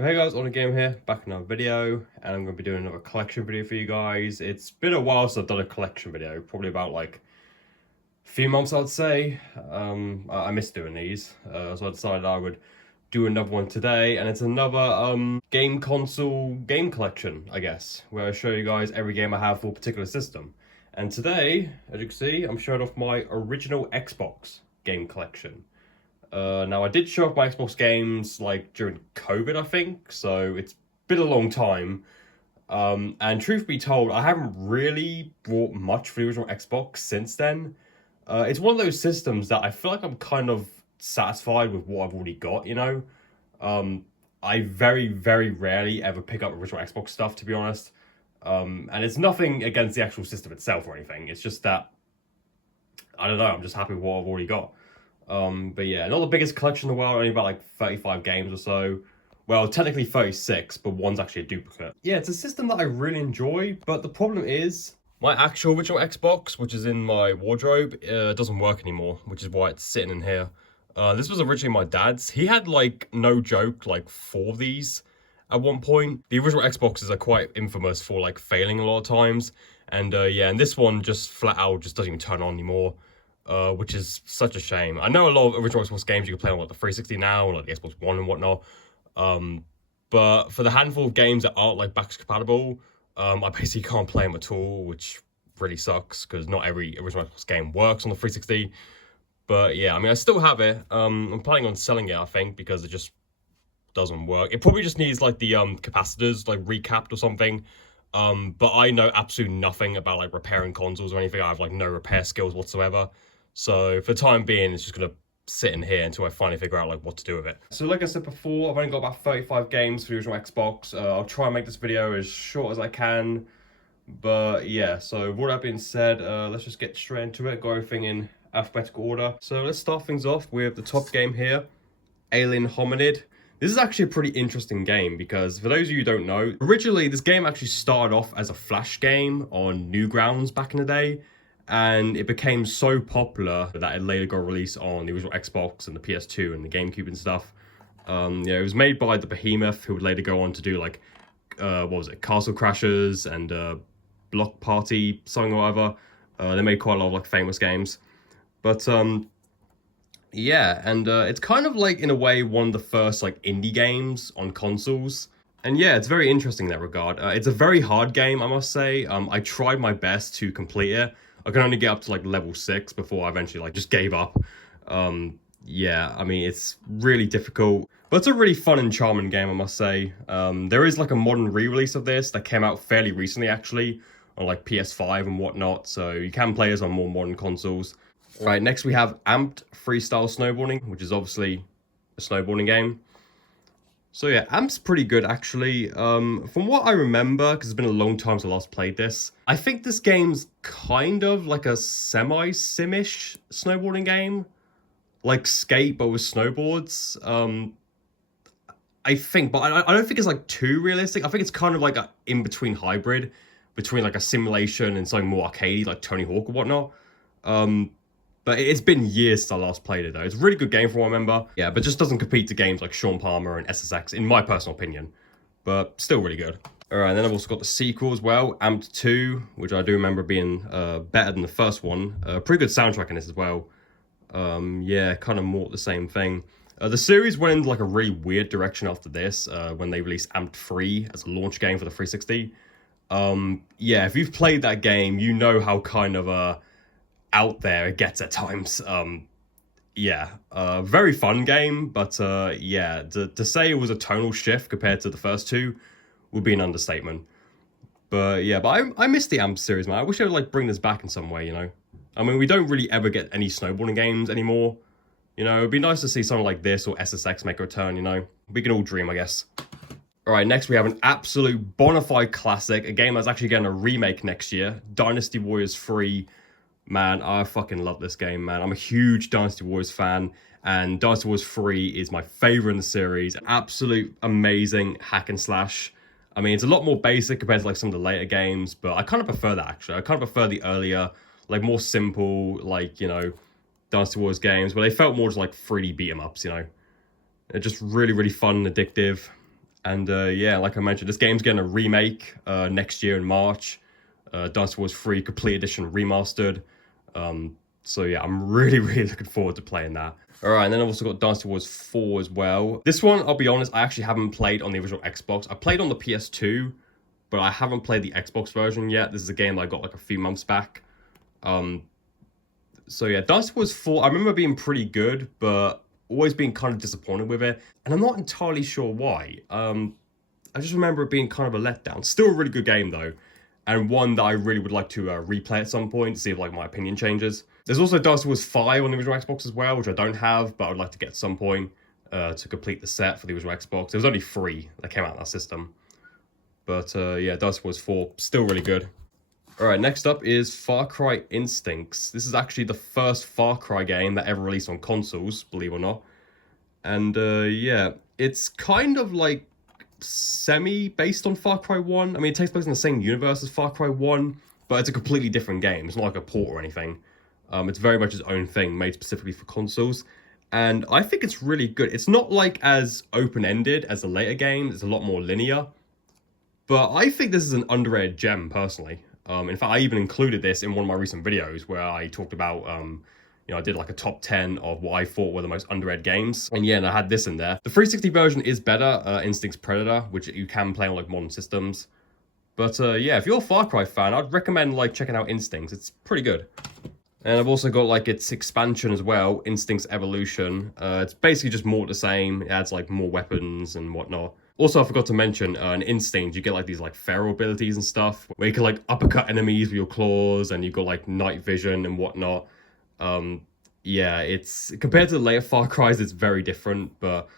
Hey guys, on a game here, back in another video, and I'm going to be doing another collection video for you guys. It's been a while since I've done a collection video, probably about like a few months I'd say. I miss doing these, so I decided I would do another one today, and it's another game console game collection, I guess, where I show you guys every game I have for a particular system. And today, as you can see, I'm showing off my original Xbox game collection. Now, I did show off my Xbox games like during COVID, I think, so it's been a long time. And truth be told, I haven't really bought much for the original Xbox since then. It's one of those systems that I feel like I'm kind of satisfied with what I've already got, you know? I very, very rarely ever pick up original Xbox stuff, to be honest. And it's nothing against the actual system itself or anything. It's just that, I don't know, I'm just happy with what I've already got. But yeah, not the biggest collection in the world, only about like 35 games or so. Well, technically 36, but one's actually a duplicate. Yeah, it's a system that I really enjoy, but the problem is my actual original Xbox, which is in my wardrobe, doesn't work anymore, which is why it's sitting in here. This was originally my dad's. He had, like, no joke, like 4 of these at one point. The original Xboxes are quite infamous for like failing a lot of times. And yeah, and this one just flat out just doesn't even turn on anymore. Which is such a shame. I know a lot of original Xbox games you can play on like the 360 now, and like the Xbox One and whatnot. But for the handful of games that aren't like backwards compatible, I basically can't play them at all, which really sucks because not every original Xbox game works on the 360. But yeah, I mean, I still have it. I'm planning on selling it, I think, because it just doesn't work. It probably just needs like the capacitors like recapped or something. But I know absolutely nothing about like repairing consoles or anything. I have like no repair skills whatsoever. So for the time being, it's just gonna sit in here until I finally figure out like what to do with it. So like I said before, I've only got about 35 games for the original Xbox. I'll try and make this video as short as I can. But yeah, so with all that being said, let's just get straight into it. Got everything in alphabetical order. So let's start things off with the top game here, Alien Hominid. This is actually a pretty interesting game because for those of you who don't know, originally this game actually started off as a Flash game on Newgrounds back in the day. And it became so popular that it later got released on the original Xbox and the PS2 and the GameCube and stuff. Yeah, it was made by the Behemoth, who would later go on to do like, what was it, Castle Crashers and Block Party, something or other. They made quite a lot of like famous games. But yeah, and it's kind of like in a way one of the first like indie games on consoles. And yeah, it's very interesting in that regard. It's a very hard game, I must say. I tried my best to complete it. I can only get up to like level 6 before I eventually like just gave up. Yeah, I mean, it's really difficult, but it's a really fun and charming game, I must say. There is like a modern re-release of this that came out fairly recently, actually, on like PS5 and whatnot, so you can play this on more modern consoles. Right, next we have Amped Freestyle Snowboarding, which is obviously a snowboarding game. So yeah, Amp's pretty good actually. From what I remember, because it's been a long time since I last played this, I think this game's kind of like a semi-sim-ish snowboarding game. Like Skate, but with snowboards. I think, but I don't think it's like too realistic. I think it's kind of like an in-between hybrid between like a simulation and something more arcadey, like Tony Hawk or whatnot. But it's been years since I last played it, though. It's a really good game from what I remember. Yeah, but just doesn't compete to games like Sean Palmer and SSX, in my personal opinion. But still really good. All right, and then I've also got the sequel as well, Amped 2, which I do remember being better than the first one. Pretty good soundtrack in this as well. Yeah, kind of more the same thing. The series went in like a really weird direction after this, when they released Amped 3 as a launch game for the 360. Yeah, if you've played that game, you know how kind of out there it gets at times. Yeah, very fun game, but yeah, to say it was a tonal shift compared to the first two would be an understatement. But yeah, but I miss the Amp series, man. I wish I would like bring this back in some way, you know. I mean, we don't really ever get any snowboarding games anymore. You know, it'd be nice to see something like this or SSX make a return, you know. We can all dream, I guess. All right, next we have an absolute bona fide classic, a game that's actually getting a remake next year, Dynasty Warriors 3. Man, I fucking love this game, man. I'm a huge Dynasty Warriors fan, and Dynasty Warriors 3 is my favorite in the series. Absolute amazing hack and slash. I mean, it's a lot more basic compared to like some of the later games, but I kind of prefer that, actually. I kind of prefer the earlier, like more simple, like, you know, Dynasty Warriors games, where they felt more just like 3D beat 'em ups, you know. They're just really, really fun and addictive. And yeah, like I mentioned, this game's getting a remake next year in March. Dynasty Wars 3 Complete Edition Remastered. So yeah, I'm really, really looking forward to playing that. All right, and then I've also got Dynasty Wars 4 as well. This one, I'll be honest, I actually haven't played on the original Xbox. I played on the PS2, but I haven't played the Xbox version yet. This is a game that I got like a few months back. So yeah, Dynasty Wars 4, I remember being pretty good, but always being kind of disappointed with it. And I'm not entirely sure why. I just remember it being kind of a letdown. Still a really good game though. And one that I really would like to replay at some point to see if like my opinion changes. There's also Dynasty Wars 5 on the original Xbox as well, which I don't have, but I would like to get at some point to complete the set for the original Xbox. There was only 3 that came out in that system. But yeah, Dynasty Wars 4, still really good. Alright, next up is Far Cry Instincts. This is actually the first Far Cry game that ever released on consoles, believe it or not. And yeah, it's kind of like semi-based on Far Cry 1. I mean, it takes place in the same universe as Far Cry 1, but it's a completely different game. It's not like a port or anything. It's very much its own thing, made specifically for consoles. And I think it's really good. It's not like as open-ended as the later games. It's a lot more linear. But I think this is an underrated gem, personally. In fact, I even included this in one of my recent videos where I talked about, you know, I did like a top 10 of what I thought were the most underrated games. And yeah, and I had this in there. The 360 version is better, Instincts Predator, which you can play on like modern systems. But yeah, if you're a Far Cry fan, I'd recommend like checking out Instincts. It's pretty good. And I've also got like its expansion as well, Instincts Evolution. It's basically just more the same. It adds like more weapons and whatnot. Also, I forgot to mention, in Instinct, you get like these like feral abilities and stuff, where you can like uppercut enemies with your claws, and you've got like night vision and whatnot. Yeah, it's compared to the later Far Cry's, it's very different. But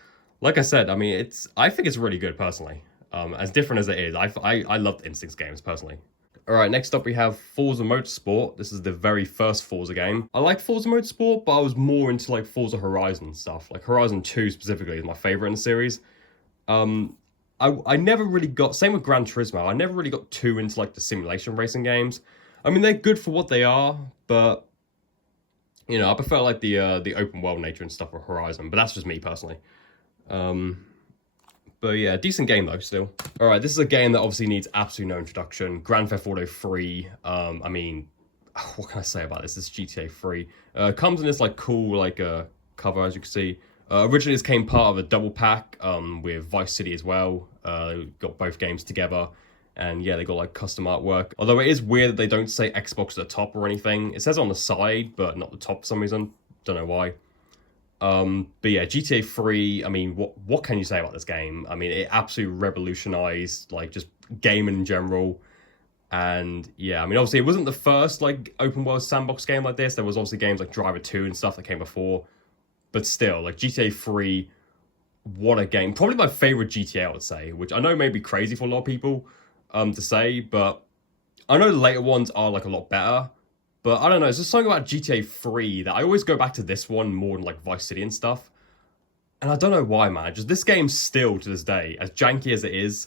like I said, I mean, I think it's really good personally. As different as it is, I loved Instincts games personally. All right, next up we have Forza Motorsport. This is the very first Forza game. I like Forza Motorsport, but I was more into like Forza Horizon stuff. Like Horizon 2 specifically is my favorite in the series. I never really got, same with Gran Turismo, I never really got too into like the simulation racing games. I mean, they're good for what they are, but you know, I prefer like the open world nature and stuff of Horizon, but that's just me personally. But yeah, decent game though, still. All right, this is a game that obviously needs absolutely no introduction. Grand Theft Auto 3, I mean, what can I say about this? This is GTA 3. Comes in this like cool like cover, as you can see. Originally, this came part of a double pack with Vice City as well. Got both games together. And yeah, they got like custom artwork. Although it is weird that they don't say Xbox at the top or anything. It says on the side, but not the top for some reason. Don't know why. But yeah, GTA 3, I mean, what can you say about this game? I mean, it absolutely revolutionized like just gaming in general. And yeah, I mean, obviously it wasn't the first like open world sandbox game like this. There was obviously games like Driver 2 and stuff that came before. But still, like GTA 3, what a game. Probably my favorite GTA, I would say, which I know may be crazy for a lot of people to say, but I know the later ones are like a lot better. But I don't know, there's just something about GTA 3 that I always go back to this one more than like Vice City and stuff. And I don't know why, man. Just this game still, to this day, as janky as it is,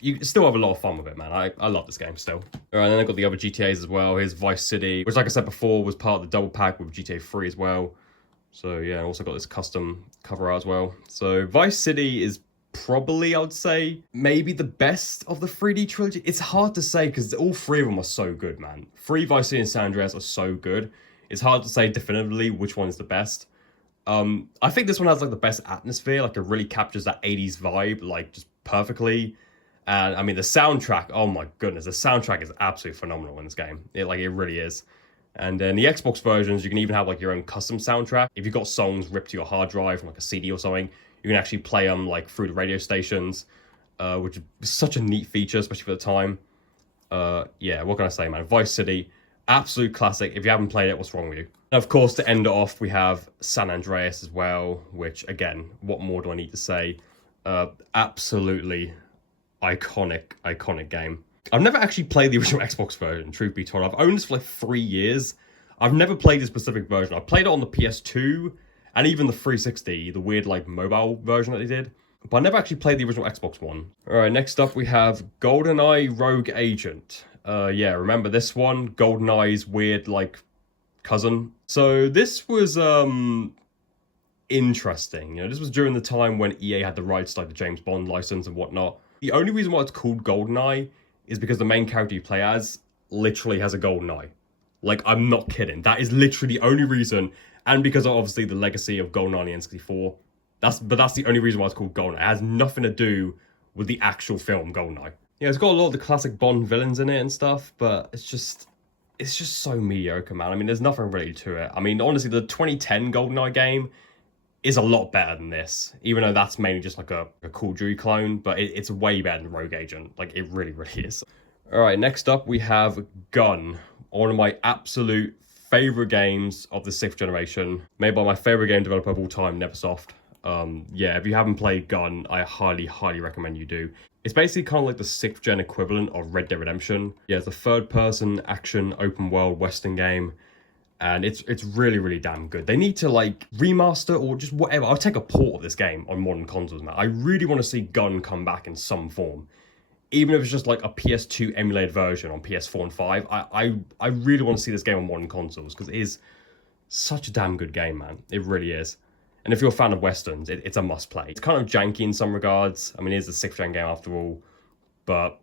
you still have a lot of fun with it, man. I love this game still. All right, and then I've got the other GTAs as well. Here's Vice City, which like I said before, was part of the double pack with GTA 3 as well. So yeah, I also got this custom cover art as well. So Vice City is probably, I would say, maybe the best of the 3D trilogy. It's hard to say because all 3 of them are so good, man. 3 Vice City and San Andreas are so good. It's hard to say definitively which one is the best. I think this one has like the best atmosphere. Like it really captures that 80s vibe like just perfectly. And I mean the soundtrack, oh my goodness, the soundtrack is absolutely phenomenal in this game. It really is. And in the Xbox versions, you can even have like your own custom soundtrack. If you've got songs ripped to your hard drive from like a CD or something, you can actually play them like through the radio stations, which is such a neat feature, especially for the time. Yeah, what can I say, man? Vice City, absolute classic. If you haven't played it, what's wrong with you? And of course, to end it off, we have San Andreas as well, which again, what more do I need to say? Absolutely iconic game. I've never actually played the original Xbox version, truth be told. I've owned this for like 3 years. I've never played this specific version. I played it on the PS2 and even the 360, the weird like mobile version that they did. But I never actually played the original Xbox one. All right, next up we have GoldenEye Rogue Agent. Yeah, remember this one? GoldenEye's weird like cousin. So this was interesting. You know, this was during the time when EA had the rights to like the James Bond license and whatnot. The only reason why it's called GoldenEye is because the main character you play as literally has a golden eye. Like, I'm not kidding. That is literally the only reason, and because of obviously the legacy of GoldenEye on the N64. That's the only reason why it's called GoldenEye. It has nothing to do with the actual film GoldenEye. Yeah, it's got a lot of the classic Bond villains in it and stuff, but it's just so mediocre, man. I mean, there's nothing really to it. I mean, honestly, the 2010 GoldenEye game is a lot better than this, even though that's mainly just like a Call of Duty clone, but it's way better than Rogue Agent. Like, it really, really is. All right, next up we have Gun, one of my absolute favorite games of the 6th generation, made by my favorite game developer of all time, Neversoft. Yeah, if you haven't played Gun, I highly, highly recommend you do. It's basically kind of like the 6th gen equivalent of Red Dead Redemption. Yeah, it's a third-person action open world Western game, and it's really, really damn good. They need to like remaster or just whatever. I'll take a port of this game on modern consoles, man. I really want to see Gun come back in some form, even if it's just like a PS2 emulated version on PS4 and 5. I really want to see this game on modern consoles because it is such a damn good game, man. It really is. And if you're a fan of Westerns, it's a must play. It's kind of janky in some regards. I mean, it is a 6th gen game after all, but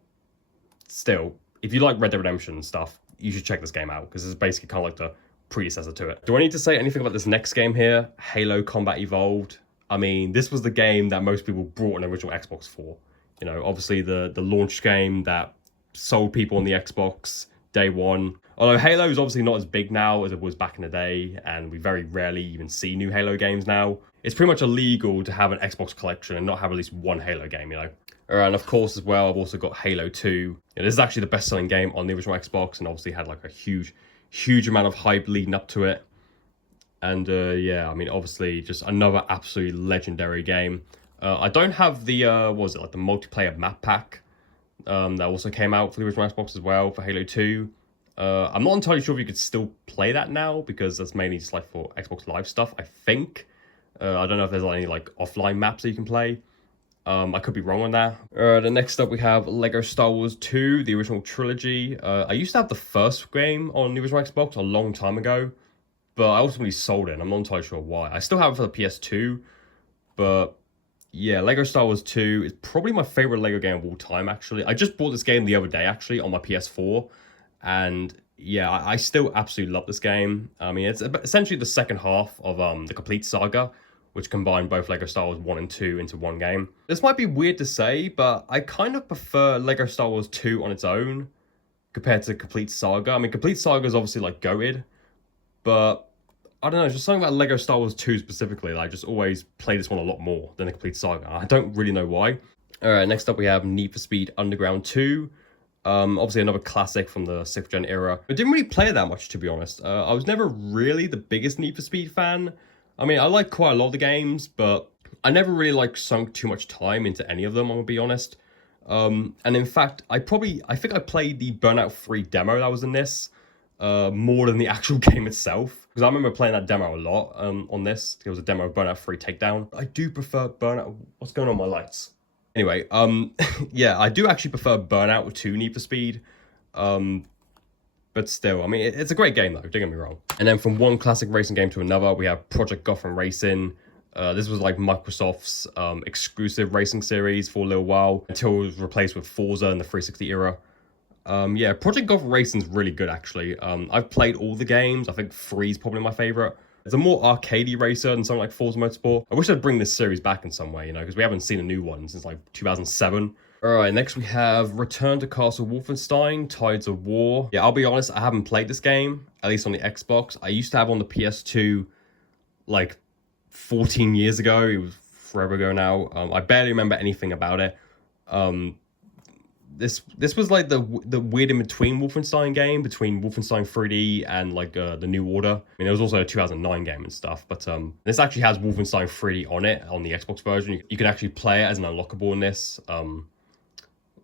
still, if you like Red Dead Redemption stuff, you should check this game out because it's basically kind of like the predecessor to it. Do I need to say anything about this next game here? Halo Combat Evolved. I mean, this was the game that most people brought an original Xbox for. You know, obviously the launch game that sold people on the Xbox day one. Although Halo is obviously not as big now as it was back in the day, and we very rarely even see new Halo games now. It's pretty much illegal to have an Xbox collection and not have at least one Halo game, you know. And of course, as well, I've also got Halo 2. You know, this is actually the best-selling game on the original Xbox, and obviously had like a huge amount of hype leading up to it. And yeah, I mean, obviously, just another absolutely legendary game. I don't have the what was it, like the multiplayer map pack that also came out for the original Xbox as well for Halo 2. I'm not entirely sure if you could still play that now because that's mainly just like for Xbox Live stuff, I think. I don't know if there's any like offline maps that you can play. I could be wrong on that. The next up we have Lego Star Wars 2, the original trilogy. I used to have the first game on the original Xbox a long time ago, but I ultimately sold it and I'm not entirely sure why. I still have it for the PS2, but yeah, Lego Star Wars 2 is probably my favorite Lego game of all time, actually. I just bought this game the other day, actually, on my PS4. And yeah, I still absolutely love this game. I mean, it's essentially the second half of the complete saga, which combined both Lego Star Wars 1 and 2 into one game. This might be weird to say, but I kind of prefer Lego Star Wars 2 on its own compared to Complete Saga. I mean, Complete Saga is obviously like goated, but I don't know, just something about Lego Star Wars 2 specifically. Like, I just always play this one a lot more than the Complete Saga. I don't really know why. All right, next up we have Need for Speed Underground 2. Obviously another classic from the 6th gen era. I didn't really play it that much, to be honest. I was never really the biggest Need for Speed fan. I mean, I like quite a lot of the games, but I never really like sunk too much time into any of them, I'm gonna be honest. And in fact, I think I played the Burnout 3 demo that was in this more than the actual game itself. Because I remember playing that demo a lot on this. There was a demo of Burnout 3 Takedown. I do prefer Burnout... What's going on with my lights? Anyway, yeah, I do actually prefer Burnout to Need for Speed. But still, I mean, it's a great game though, don't get me wrong. And then from one classic racing game to another, we have Project Gotham Racing. This was like Microsoft's exclusive racing series for a little while until it was replaced with Forza in the 360 era. Yeah, Project Gotham Racing's really good actually. I've played all the games. I think 3 is probably my favorite. It's a more arcadey racer than something like Forza Motorsport. I wish they'd bring this series back in some way, you know, because we haven't seen a new one since like 2007. All right, next we have Return to Castle Wolfenstein, Tides of War. Yeah, I'll be honest, I haven't played this game, at least on the Xbox. I used to have on the PS2 like 14 years ago. It was forever ago now. I barely remember anything about it. This was like the weird in between Wolfenstein game, between Wolfenstein 3D and like the New Order. I mean, there was also a 2009 game and stuff, but this actually has Wolfenstein 3D on it on the Xbox version. You can actually play it as an unlockable in this.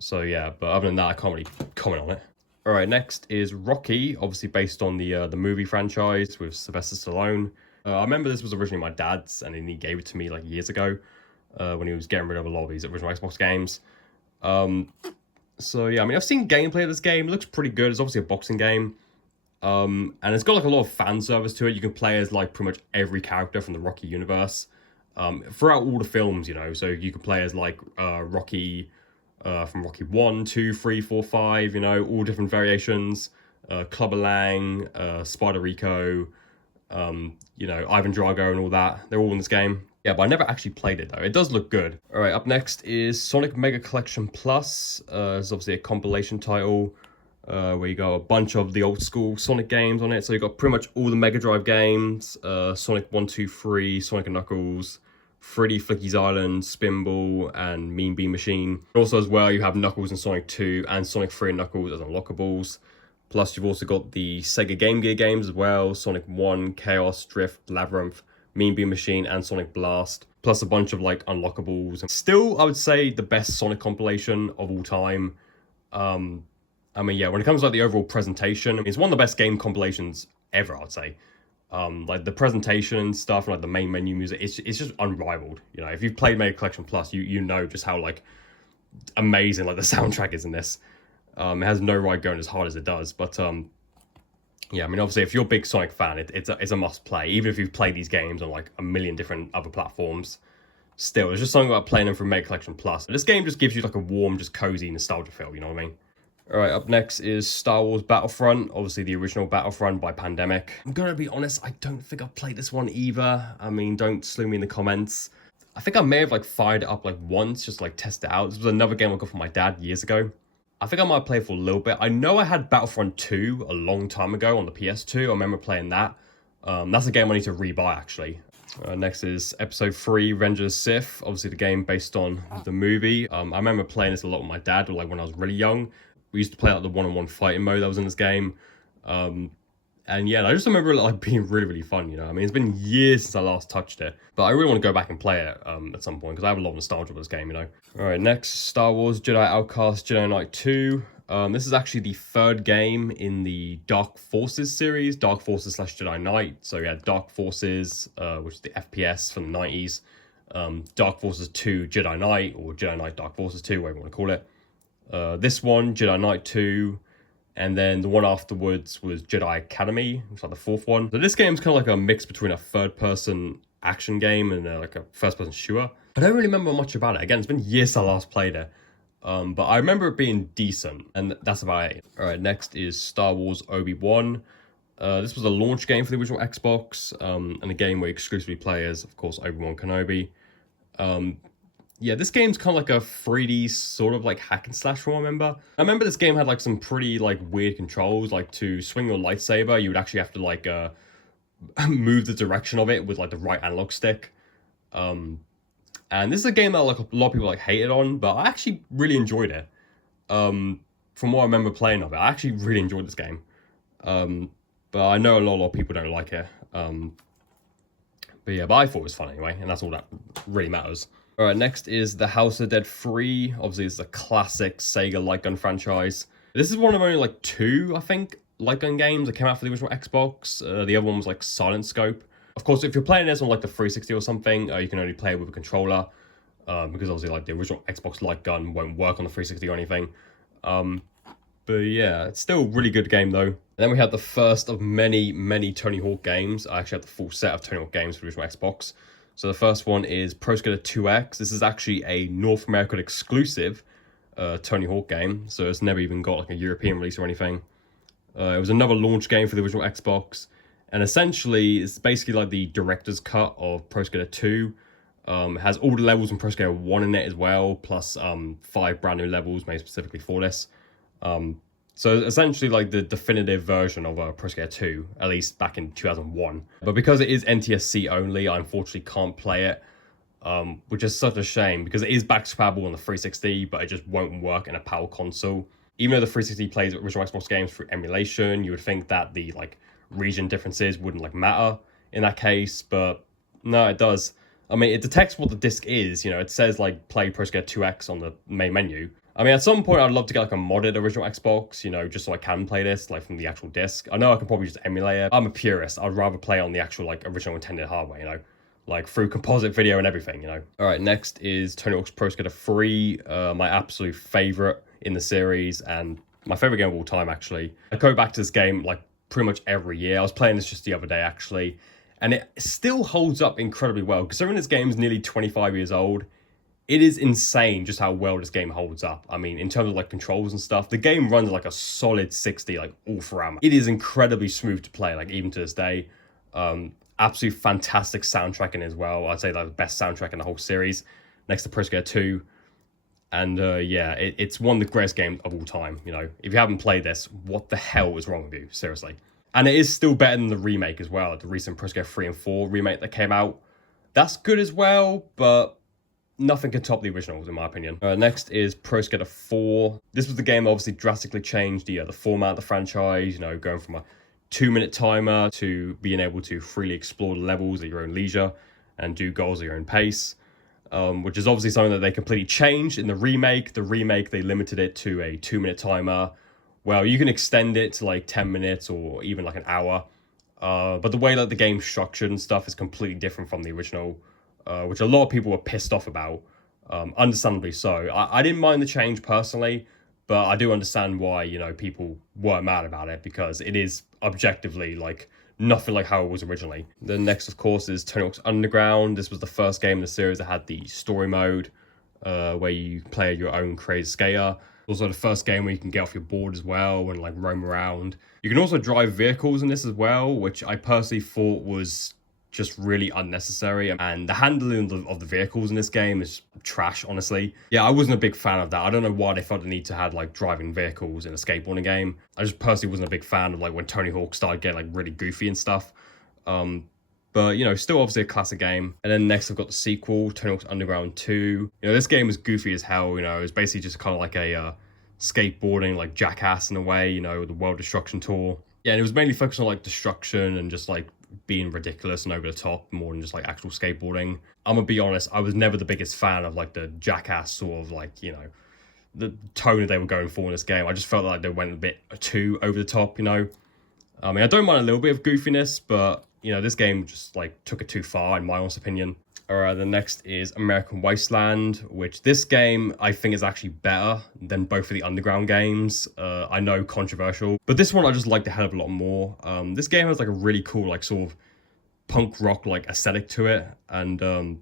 So yeah, but other than that, I can't really comment on it. All right, next is Rocky, obviously based on the movie franchise with Sylvester Stallone. I remember this was originally my dad's, and then he gave it to me like years ago when he was getting rid of a lot of these original Xbox games. So yeah, I mean, I've seen gameplay of this game. It looks pretty good. It's obviously a boxing game. And it's got like a lot of fan service to it. You can play as like pretty much every character from the Rocky universe, throughout all the films, you know. So you can play as like Rocky, from Rocky 1, 2, 3, 4, 5, you know, all different variations. Clubber Lang, Spider Rico, you know, Ivan Drago and all that. They're all in this game. Yeah, but I never actually played it though. It does look good. All right, up next is Sonic Mega Collection Plus. It's obviously a compilation title, where you got a bunch of the old school Sonic games on it. So you got pretty much all the Mega Drive games, Sonic 1, 2, 3, Sonic and Knuckles, 3D Flicky's Island, Spinball, and Mean Bean Machine. Also as well, you have Knuckles in Sonic 2 and Sonic 3 and Knuckles as unlockables. Plus you've also got the Sega Game Gear games as well, Sonic 1, Chaos, Drift, Labyrinth, Mean Bean Machine, and Sonic Blast. Plus a bunch of like unlockables. Still, I would say the best Sonic compilation of all time. I mean, yeah, when it comes to like the overall presentation, it's one of the best game compilations ever, I'd say. Like the presentation and stuff, and like the main menu music, it's just unrivaled. You know, if you've played Mega Collection Plus, you know just how like amazing like the soundtrack is in this. It has no right going as hard as it does, but yeah, I mean, obviously, if you're a big Sonic fan, it's a must play. Even if you've played these games on like a million different other platforms, still, there's just something about playing them from Mega Collection Plus. This game just gives you like a warm, just cozy nostalgia feel. You know what I mean? All right, up next is Star Wars Battlefront, obviously the original Battlefront by Pandemic. I'm gonna be honest, I don't think I've played this one either. I mean, don't slew me in the comments. I think I may have like fired it up like once, just like test it out. This was another game I got from my dad years ago. I think I might play it for a little bit. I know I had Battlefront 2 a long time ago on the PS2. I remember playing that. That's a game I need to rebuy, actually. Next is Episode 3, Revenge of the Sith. Obviously, the game based on the movie. I remember playing this a lot with my dad, like when I was really young. We used to play like the one-on-one fighting mode that was in this game. And yeah, I just remember it like being really, really fun, you know. I mean, it's been years since I last touched it, but I really want to go back and play it at some point because I have a lot of nostalgia for this game, you know. All right, next, Star Wars Jedi Outcast Jedi Knight 2. This is actually the third game in the Dark Forces series, Dark Forces / Jedi Knight. So yeah, Dark Forces, which is the FPS from the 90s. Dark Forces 2 Jedi Knight, or Jedi Knight Dark Forces 2, whatever you want to call it. This one, Jedi Knight 2. And then the one afterwards was Jedi Academy, which is like the fourth one. So this game's kind of like a mix between a third-person action game and like a first-person shooter. I don't really remember much about it. Again, it's been years since I last played it. But I remember it being decent, and that's about it. All right, next is Star Wars Obi-Wan. This was a launch game for the original Xbox, and a game where you exclusively play as, of course, Obi-Wan Kenobi. Yeah, this game's kind of like a 3D sort of like hack and slash from what I remember. I remember this game had like some pretty like weird controls. Like to swing your lightsaber, you would actually have to like move the direction of it with like the right analog stick. And this is a game that like a lot of people like hated on, but I actually really enjoyed it. From what I remember playing of it, I actually really enjoyed this game. But I know a lot of people don't like it. But yeah, but I thought it was fun anyway, and that's all that really matters. All right, next is The House of Dead 3. Obviously, it's a classic Sega light gun franchise. This is one of only like 2, I think, light gun games that came out for the original Xbox. The other one was like Silent Scope. Of course, if you're playing this on like the 360 or something, you can only play it with a controller, because obviously like the original Xbox light gun won't work on the 360 or anything. But yeah, it's still a really good game though. And then we had the first of many, many Tony Hawk games. I actually had the full set of Tony Hawk games for the original Xbox. So the first one is Pro Skater 2X. This is actually a North American exclusive Tony Hawk game. So it's never even got like a European release or anything. It was another launch game for the original Xbox. And essentially, it's basically like the director's cut of Pro Skater 2. It has all the levels in Pro Skater 1 in it as well, plus 5 brand new levels made specifically for this. So essentially like the definitive version of Pro Skater 2, at least back in 2001. But because it is NTSC only, I unfortunately can't play it, which is such a shame because it is backwards compatible on the 360, but it just won't work in a PAL console. Even though the 360 plays original Xbox games through emulation, you would think that the like region differences wouldn't like matter in that case, but no, it does. I mean, it detects what the disc is, you know, it says like play Pro Skater 2X on the main menu. I mean, at some point, I'd love to get like a modded original Xbox, you know, just so I can play this like from the actual disc. I know I can probably just emulate it. I'm a purist. I'd rather play on the actual like original intended hardware, you know, like through composite video and everything, you know. All right, next is Tony Hawk's Pro Skater 3, my absolute favorite in the series and my favorite game of all time, actually. I go back to this game like pretty much every year. I was playing this just the other day, actually, and it still holds up incredibly well. Considering this game is nearly 25 years old, it is insane just how well this game holds up. I mean, in terms of like controls and stuff, the game runs like a solid 60, like all throughout. It is incredibly smooth to play, like even to this day. Absolutely fantastic soundtracking as well. I'd say like the best soundtrack in the whole series, next to Pro Skater 2. And yeah, it's one of the greatest games of all time. You know, if you haven't played this, what the hell is wrong with you? Seriously. And it is still better than the remake as well, the recent Pro Skater 3 and 4 remake that came out. That's good as well, but nothing can top the originals, in my opinion. Next is Pro Skater 4. This was the game that obviously drastically changed the format of the franchise, you know, going from a 2-minute timer to being able to freely explore the levels at your own leisure and do goals at your own pace, which is obviously something that they completely changed in the remake. The remake, they limited it to a 2-minute timer. Well, you can extend it to like 10 minutes or even like an hour. But the way that the game's structured and stuff is completely different from the original, which a lot of people were pissed off about, understandably so. I didn't mind the change personally, but I do understand why, you know, people were mad about it, because it is objectively like nothing like how it was originally. The next, of course, is Tony Hawk's Underground. This was the first game in the series that had the story mode, where you play your own crazy skater. Also the first game where you can get off your board as well and like roam around. You can also drive vehicles in this as well, which I personally thought was just really unnecessary, and the handling of the vehicles in this game is trash, honestly. Yeah, I wasn't a big fan of that. I don't know why they felt the need to have like driving vehicles in a skateboarding game. I just personally wasn't a big fan of like when Tony Hawk started getting like really goofy and stuff. But you know, still obviously a classic game. And then next I've got the sequel, Tony Hawk's Underground 2. You know, this game was goofy as hell. You know, it was basically just kind of like a skateboarding like Jackass in a way, you know, the World Destruction Tour. Yeah, and it was mainly focused on like destruction and just like being ridiculous and over the top more than just like actual skateboarding. I'm gonna be honest, I was never the biggest fan of like the Jackass sort of like, you know, the tone that they were going for in this game. I just felt like they went a bit too over the top, you know. I mean, I don't mind a little bit of goofiness, but you know, this game just like took it too far in my honest opinion. Alright, the next is American Wasteland, which this game I think is actually better than both of the Underground games. I know, controversial, but this one I just liked a hell of a lot more. This game has like a really cool like sort of punk rock like aesthetic to it, and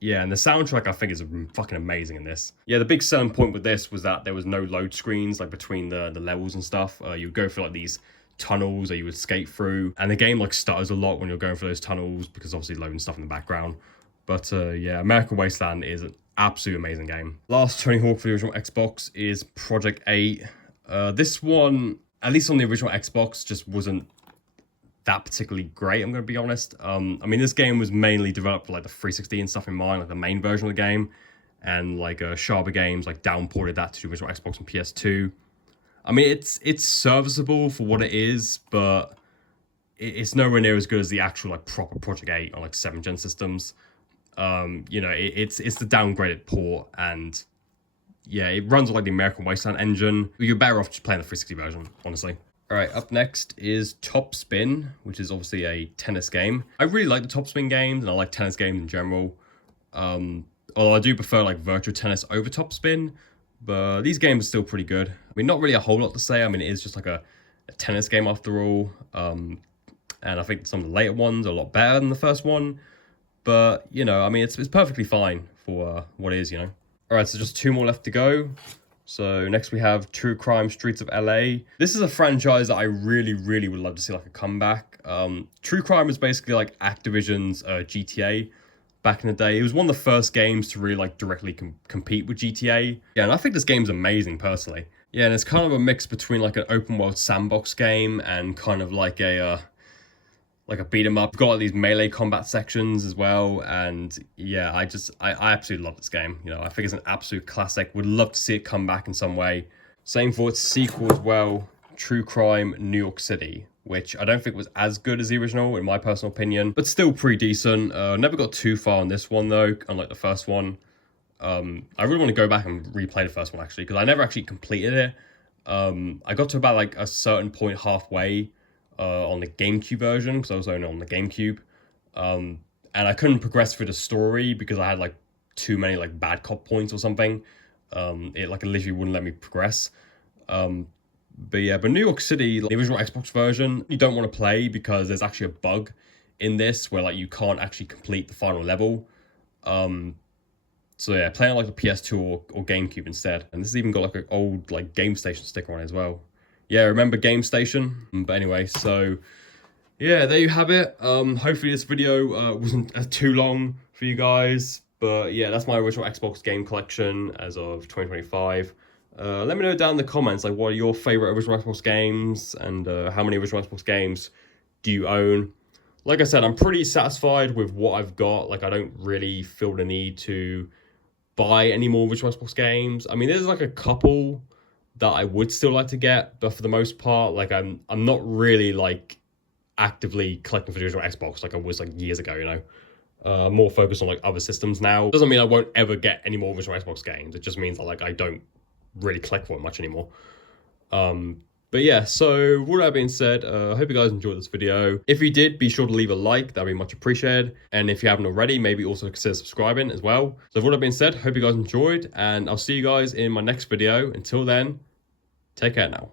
yeah, and the soundtrack I think is fucking amazing in this. Yeah, the big selling point with this was that there was no load screens like between the levels and stuff. You would go for like these tunnels that you would skate through, and the game like stutters a lot when you're going for those tunnels because obviously loading stuff in the background. But yeah, American Wasteland is an absolute amazing game. Last Tony Hawk for the original Xbox is Project 8. This one, at least on the original Xbox, just wasn't that particularly great, I'm going to be honest. I mean, this game was mainly developed for like the 360 and stuff in mind, like the main version of the game, and like Sharper Games like downported that to the original Xbox and PS2. I mean, it's serviceable for what it is, but it's nowhere near as good as the actual like proper Project 8 on like 7th gen systems. You know, it's the downgraded port, and yeah, it runs on like the American Wasteland engine. You're better off just playing the 360 version, honestly. All right, up next is Top Spin, which is obviously a tennis game. I really like the Top Spin games, and I like tennis games in general. Although I do prefer like virtual tennis over Top Spin, but these games are still pretty good. I mean, not really a whole lot to say. I mean, it is just like a tennis game after all. And I think some of the later ones are a lot better than the first one. But, you know, I mean, it's perfectly fine for what it is, you know. All right, so just 2 more left to go. So next we have True Crime Streets of LA. This is a franchise that I really, really would love to see like a comeback. True Crime is basically like Activision's GTA back in the day. It was one of the first games to really like directly compete with GTA. Yeah, and I think this game's amazing personally. Yeah, and it's kind of a mix between like an open world sandbox game and kind of like a beat 'em up. Got like these melee combat sections as well, and yeah, I absolutely love this game. You know, I think it's an absolute classic. Would love to see it come back in some way. Same for its sequel as well, True Crime New York City, which I don't think was as good as the original in my personal opinion, but still pretty decent. Never got too far on this one though, unlike the first one. I really want to go back and replay the first one actually, because I never actually completed it. I got to about like a certain point halfway on the GameCube version, because I was only on the GameCube, and I couldn't progress through the story because I had like too many like bad cop points or something. It literally wouldn't let me progress. But yeah, but New York City, the original Xbox version, you don't want to play because there's actually a bug in this where like you can't actually complete the final level. So yeah, play on like the PS2 or GameCube instead. And this has even got like an old like Game Station sticker on it as well. Yeah, remember Game Station? But anyway, so yeah, there you have it. Hopefully this video wasn't too long for you guys. But yeah, that's my original Xbox game collection as of 2025. Let me know down in the comments, like, what are your favorite original Xbox games, and how many original Xbox games do you own? Like I said, I'm pretty satisfied with what I've got. Like, I don't really feel the need to buy any more original Xbox games. I mean, there's like a couple that I would still like to get, but for the most part, like, I'm not really like actively collecting for the original Xbox like I was like years ago, you know. More focused on like other systems now. Doesn't mean I won't ever get any more original Xbox games. It just means that like I don't really collect for it much anymore. But yeah, so with that being said, I hope you guys enjoyed this video. If you did, be sure to leave a like, that'd be much appreciated. And if you haven't already, maybe also consider subscribing as well. So with that being said, hope you guys enjoyed, and I'll see you guys in my next video. Until then, take care now.